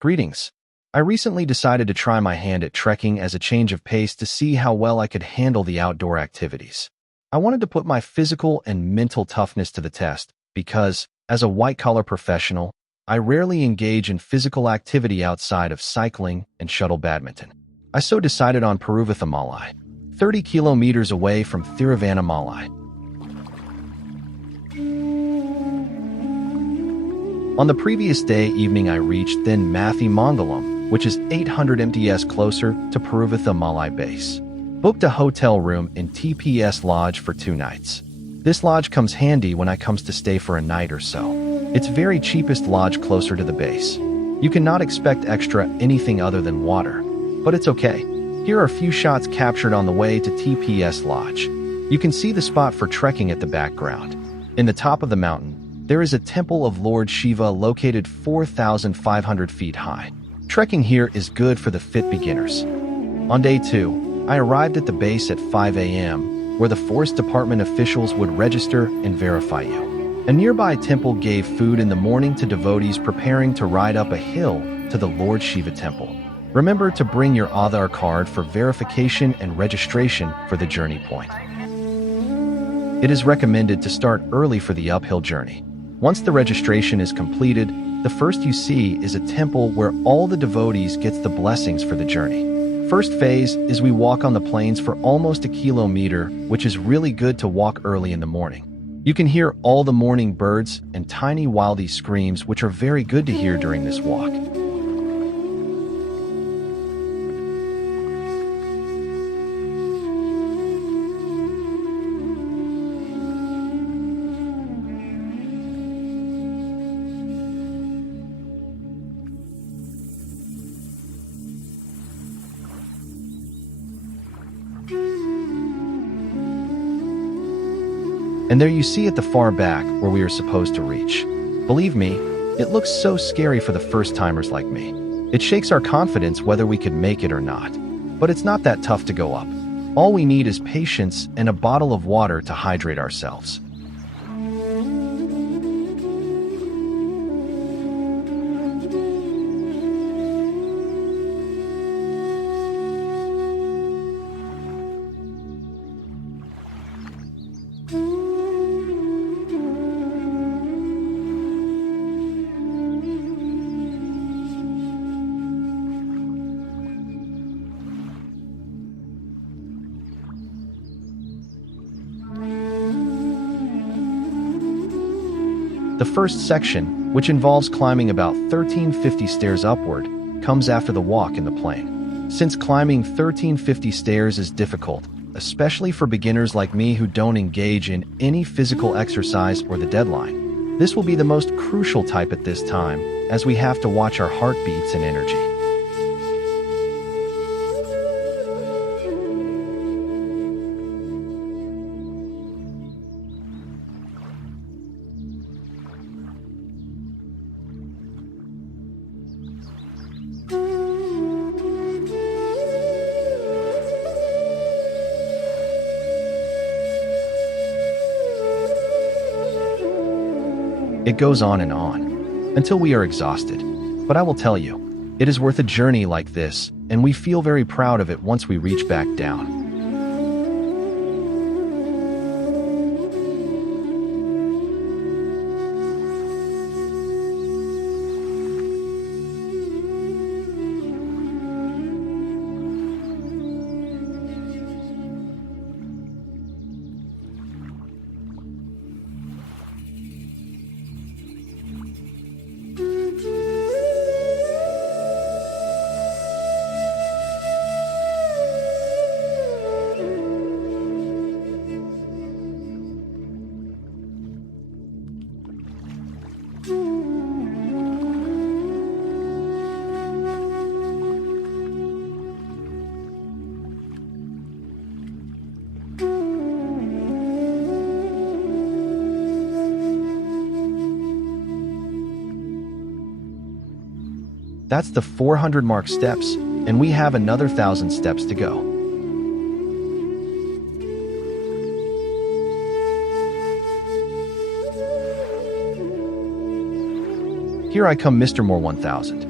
Greetings. I recently decided to try my hand at trekking as a change of pace to see how well I could handle the outdoor activities. I wanted to put my physical and mental toughness to the test because, as a white-collar professional, I rarely engage in physical activity outside of cycling and shuttle badminton. I so decided on Paruvathamalai, 30 kilometers away from Thiruvannamalai. On the previous day evening I reached then Mathimangalam, which is 800 mts closer to Paruvathamalai base. Booked a hotel room in TPS Lodge for 2 nights. This lodge comes handy when I comes to stay for a night or so. It's very cheapest lodge closer to the base. You cannot expect extra anything other than water, but it's okay. Here are a few shots captured on the way to TPS Lodge. You can see the spot for trekking at the background. In the top of the mountain, there is a temple of Lord Shiva located 4,500 feet high. Trekking here is good for the fit beginners. On day 2, I arrived at the base at 5 a.m., where the Forest Department officials would register and verify you. A nearby temple gave food in the morning to devotees preparing to ride up a hill to the Lord Shiva temple. Remember to bring your Aadhaar card for verification and registration for the journey point. It is recommended to start early for the uphill journey. Once the registration is completed, the first you see is a temple where all the devotees gets the blessings for the journey. First phase is we walk on the plains for almost a kilometer, which is really good to walk early in the morning. You can hear all the morning birds and tiny wildy screams, which are very good to hear during this walk. And there you see at the far back where we are supposed to reach. Believe me, it looks so scary for the first-timers like me. It shakes our confidence whether we could make it or not. But it's not that tough to go up. All we need is patience and a bottle of water to hydrate ourselves. The first section, which involves climbing about 1350 stairs upward, comes after the walk in the plain. Since climbing 1350 stairs is difficult, especially for beginners like me who don't engage in any physical exercise or the deadline, this will be the most crucial type at this time, as we have to watch our heartbeats and energy. It goes on and on, until we are exhausted. But I will tell you, it is worth a journey like this, and we feel very proud of it once we reach back down. That's the 400 mark steps, and we have another 1,000 steps to go. Here I come, Mr. More 1000.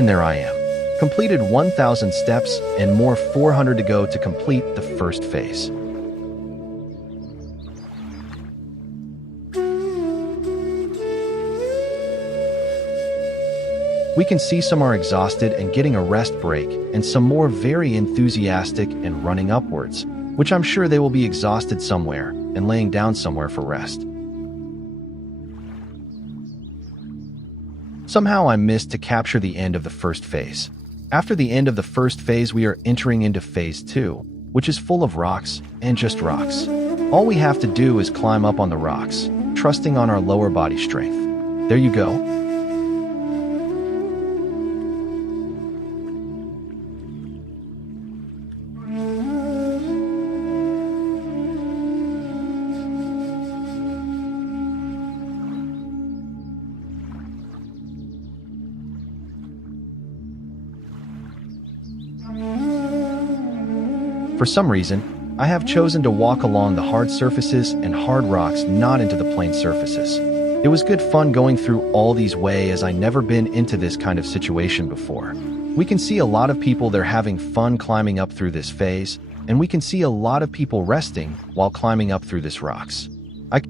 And there I am. Completed 1,000 steps and more 400 to go to complete the first phase. We can see some are exhausted and getting a rest break, and some more very enthusiastic and running upwards, which I'm sure they will be exhausted somewhere and laying down somewhere for rest. Somehow I missed to capture the end of the first phase. After the end of the first phase, we are entering into phase 2, which is full of rocks and just rocks. All we have to do is climb up on the rocks, trusting on our lower body strength. There you go. For some reason, I have chosen to walk along the hard surfaces and hard rocks, not into the plain surfaces. It was good fun going through all these way, as I never been into this kind of situation before. We can see a lot of people there having fun climbing up through this phase, and we can see a lot of people resting while climbing up through this rocks. I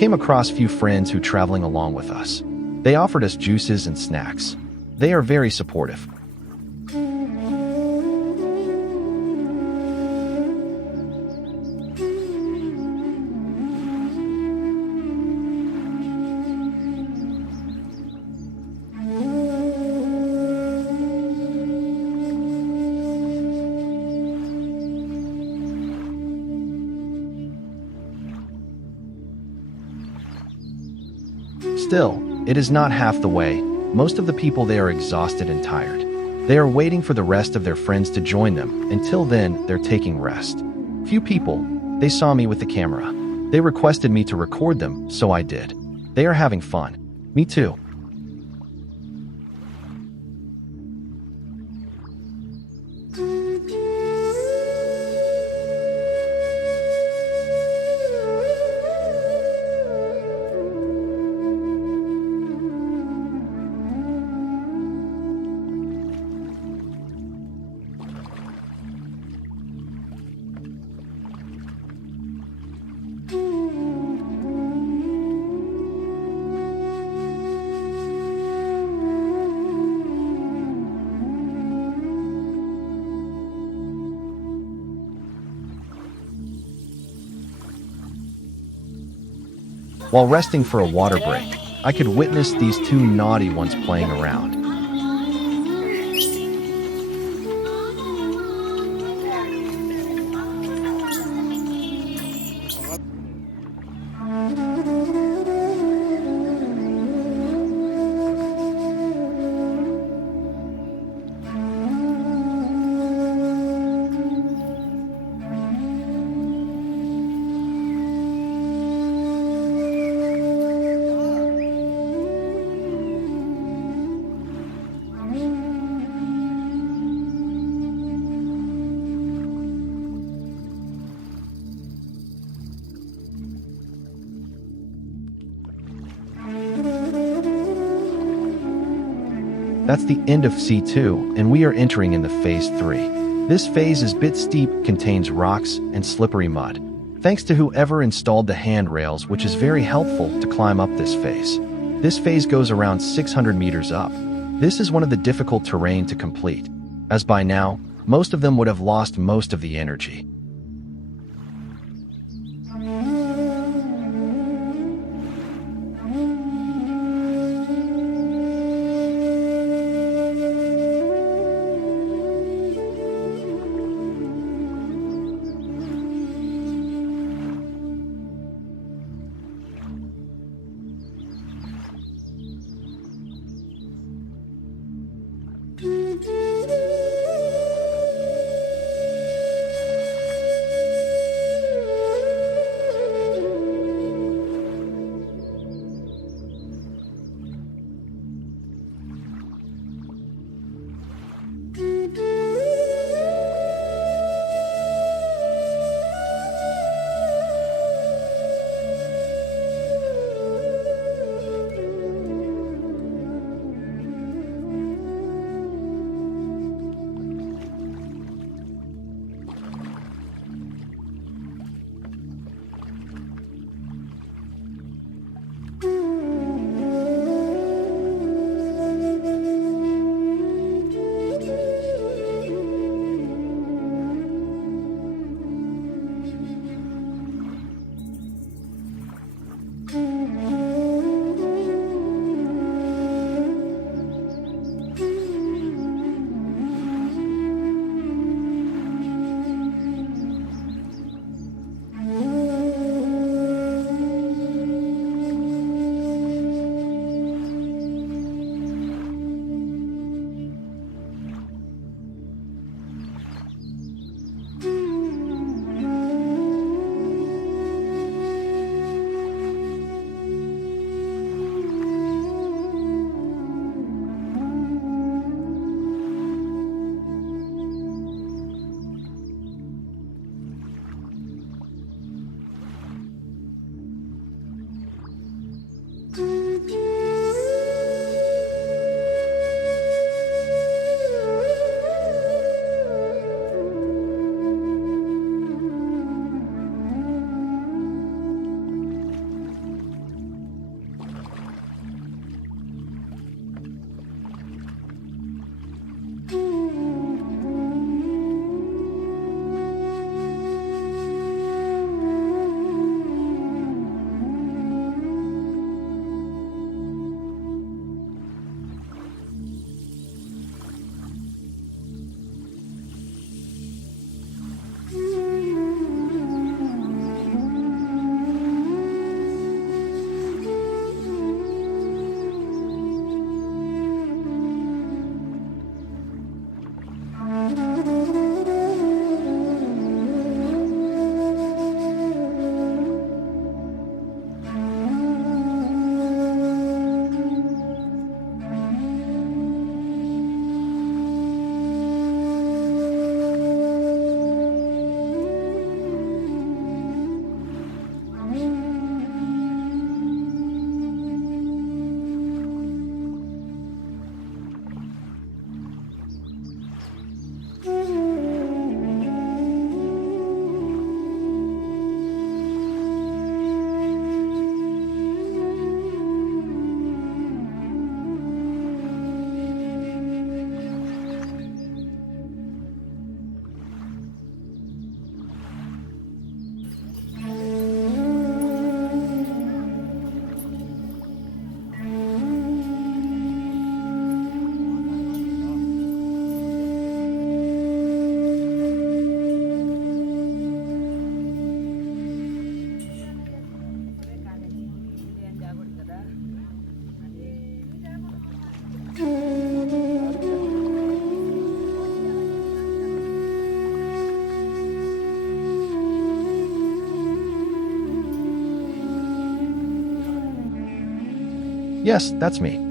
came across few friends who traveling along with us. They offered us juices and snacks. They are very supportive. Still, it is not half the way. Most of the people there are exhausted and tired. They are waiting for the rest of their friends to join them. Until then, they're taking rest. Few people, they saw me with the camera. They requested me to record them, so I did. They are having fun. Me too. While resting for a water break, I could witness these two naughty ones playing around. That's the end of C2, and we are entering in the phase 3. This phase is bit steep, contains rocks and slippery mud. Thanks to whoever installed the handrails, which is very helpful to climb up this phase. This phase goes around 600 meters up. This is one of the difficult terrain to complete, as by now, most of them would have lost most of the energy. Yes, that's me.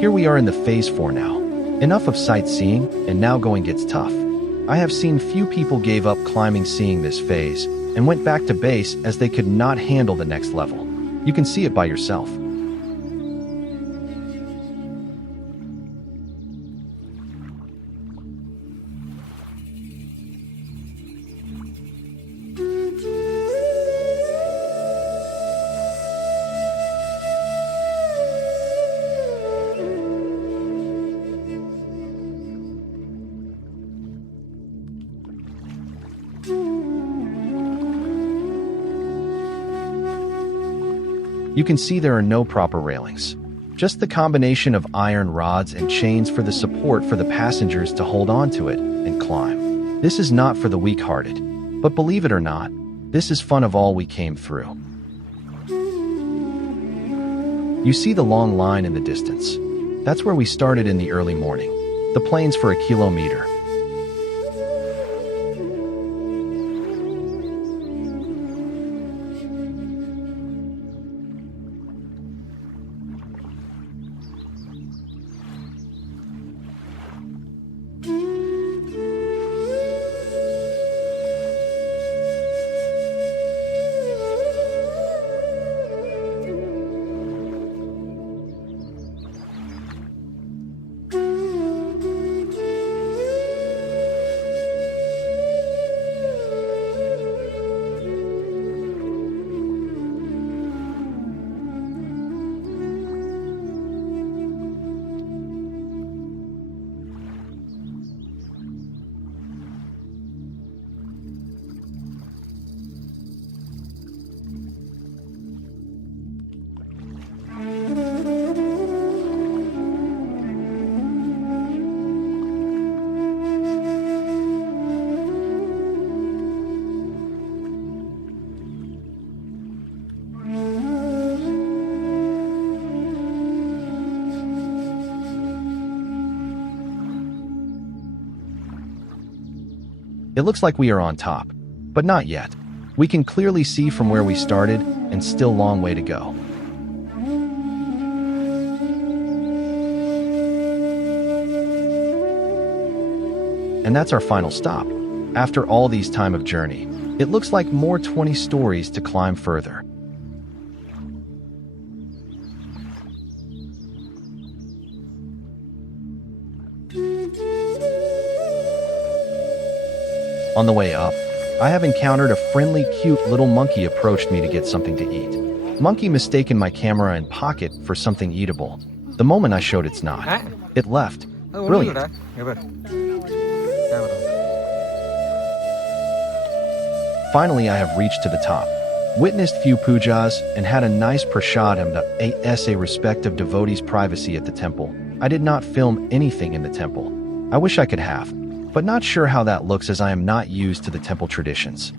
Here we are in the phase 4 now. Enough of sightseeing, and now going gets tough. I have seen few people gave up climbing seeing this phase, and went back to base as they could not handle the next level. You can see it by yourself. You can see there are no proper railings. Just the combination of iron rods and chains for the support for the passengers to hold on to it and climb. This is not for the weak-hearted. But believe it or not, this is fun of all we came through. You see the long line in the distance. That's where we started in the early morning. The plains for a kilometer. It looks like we are on top, but not yet. We can clearly see from where we started, and still long way to go. And that's our final stop. After all these time of journey, it looks like more 20 stories to climb further. On the way up, I have encountered a friendly, cute little monkey approached me to get something to eat. Monkey mistaken my camera and pocket for something eatable. The moment I showed it's not, it left. Brilliant. Finally, I have reached to the top, witnessed few pujas, and had a nice prasadam to as a respect of devotees' privacy at the temple. I did not film anything in the temple. I wish I could have, but not sure how that looks as I am not used to the temple traditions.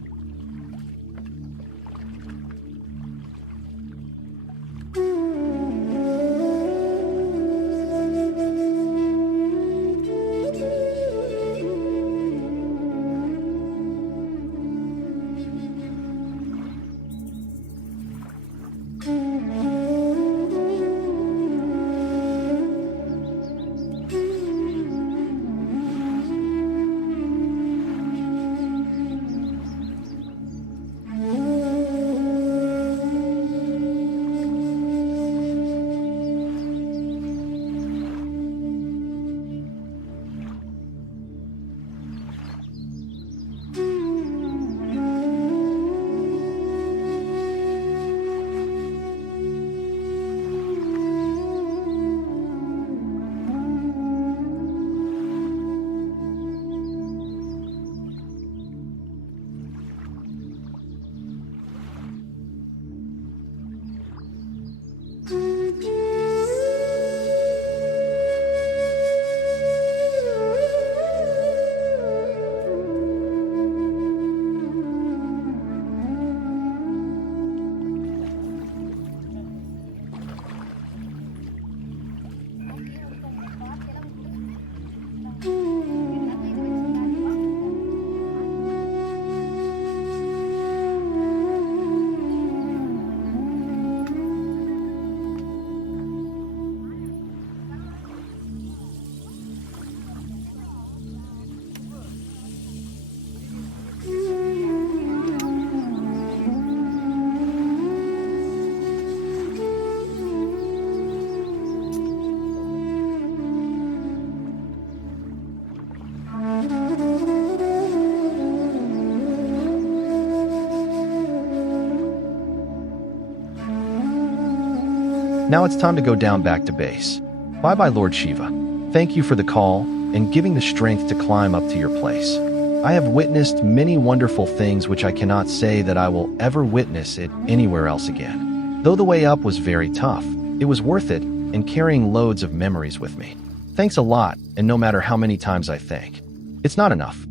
Now it's time to go down back to base. Bye-bye, Lord Shiva. Thank you for the call and giving the strength to climb up to your place. I have witnessed many wonderful things which I cannot say that I will ever witness it anywhere else again. Though the way up was very tough, it was worth it and carrying loads of memories with me. Thanks a lot, and no matter how many times I thank, it's not enough.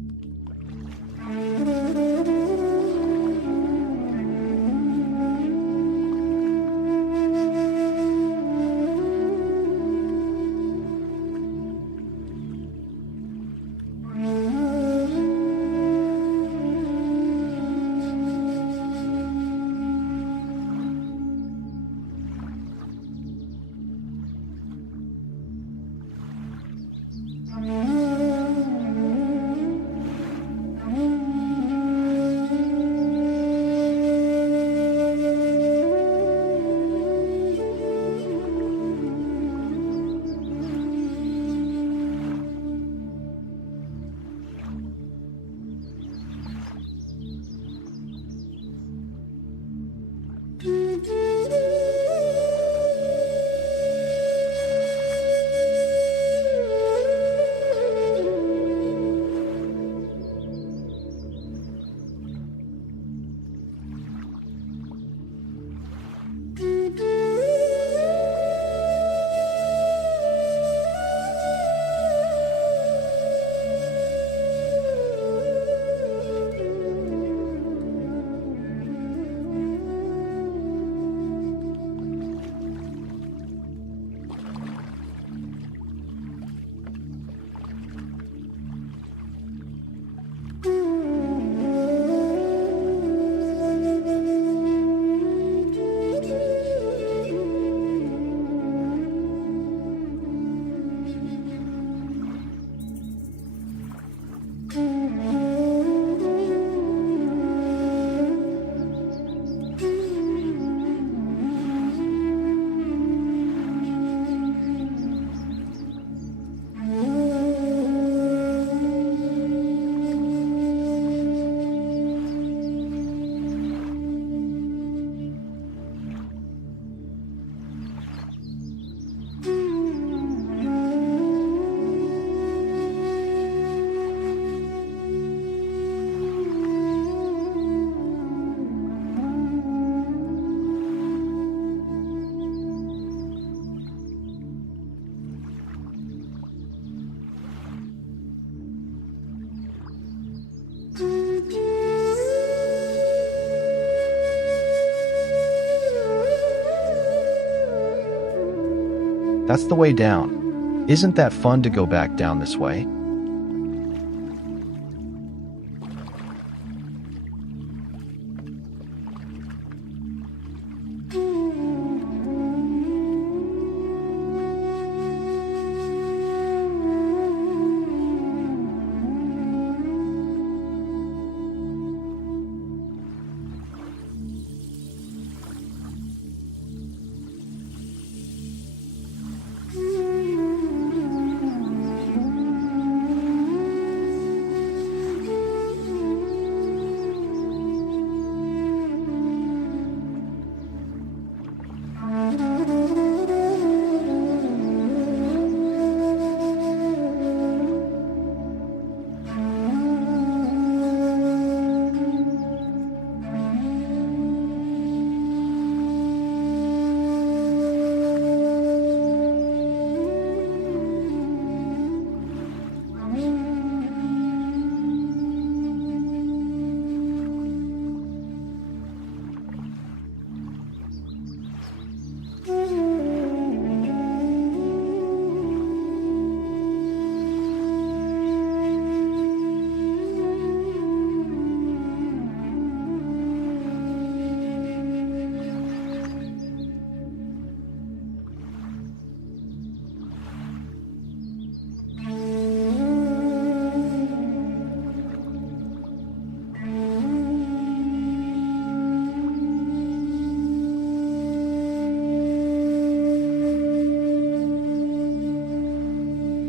That's the way down. Isn't that fun to go back down this way?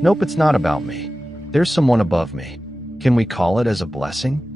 Nope, it's not about me. There's someone above me. Can we call it as a blessing?